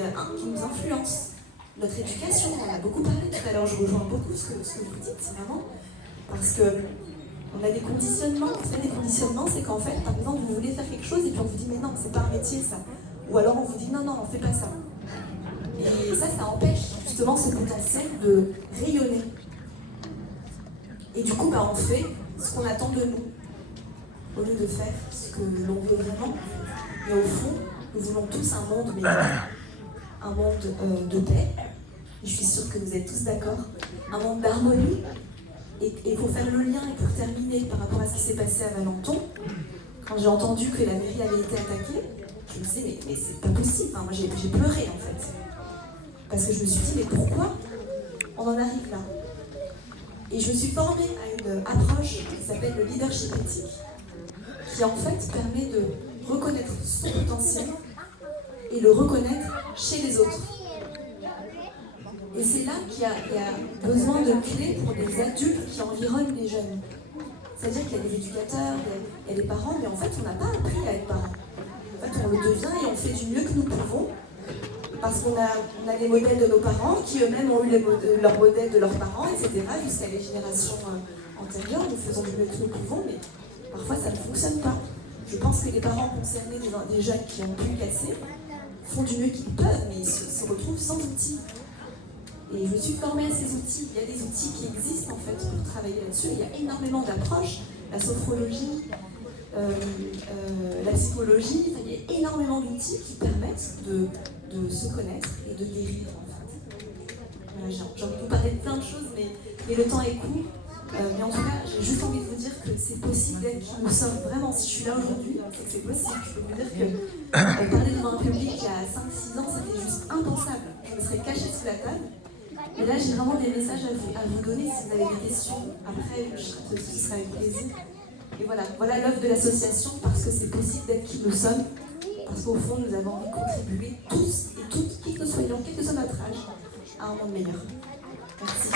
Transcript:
qui nous influence. Notre éducation, on en a beaucoup parlé tout à l'heure, je rejoins beaucoup ce que vous dites, vraiment, parce que on a des conditionnements. Vous savez, des conditionnements, c'est qu'en fait, par exemple, vous voulez faire quelque chose et puis on vous dit mais non, c'est pas un métier ça. Ou alors on vous dit non, on fait pas ça. Et ça empêche justement ce potentiel de rayonner. Et du coup, on fait ce qu'on attend de nous, au lieu de faire ce que l'on veut vraiment. Et au fond, nous voulons tous un monde meilleur, un monde de paix. Et je suis sûre que vous êtes tous d'accord. Un monde d'harmonie. Et pour faire le lien et pour terminer par rapport à ce qui s'est passé à Valenton, quand j'ai entendu que la mairie avait été attaquée, je me disais mais c'est pas possible. Enfin, moi j'ai pleuré en fait. Parce que je me suis dit mais pourquoi on en arrive là? Et je me suis formée à une approche qui s'appelle le leadership éthique, qui en fait permet de reconnaître son potentiel et le reconnaître chez les autres. Et c'est là qu'il y a besoin de clés pour des adultes qui environnent les jeunes. C'est-à-dire qu'il y a des éducateurs, il y a des parents, mais en fait on n'a pas appris à être parents. En fait on le devient et on fait du mieux que nous pouvons, parce qu'on a les modèles de nos parents, qui eux-mêmes ont eu leurs modèles de leurs parents, etc., jusqu'à les générations antérieures. Nous faisons du mieux que nous pouvons, mais parfois ça ne fonctionne pas. Je pense que les parents concernés des jeunes qui ont pu casser font du mieux qu'ils peuvent, mais ils se retrouvent sans outils. Et je me suis formée à ces outils. Il y a des outils qui existent en fait pour travailler là-dessus. Il y a énormément d'approches, la sophrologie, la psychologie. Enfin, il y a énormément d'outils qui permettent de se connaître et de guérir en fait. Voilà, j'ai envie de vous parler de plein de choses, mais le temps est court. Mais en tout cas, j'ai juste envie de vous dire que c'est possible d'être qui nous sommes vraiment. Si je suis là aujourd'hui, c'est que c'est possible. Je peux vous dire que parler devant un public il y a 5-6 ans, c'était juste impensable. Je me serais cachée sous la table. Et là, j'ai vraiment des messages à vous donner. Si vous avez des questions, après, ce sera avec plaisir. Et voilà l'œuvre de l'association, parce que c'est possible d'être qui nous sommes. Parce qu'au fond, nous avons envie de contribuer tous et toutes, qui que nous soyons, quel que soit notre âge, à un monde meilleur. Merci.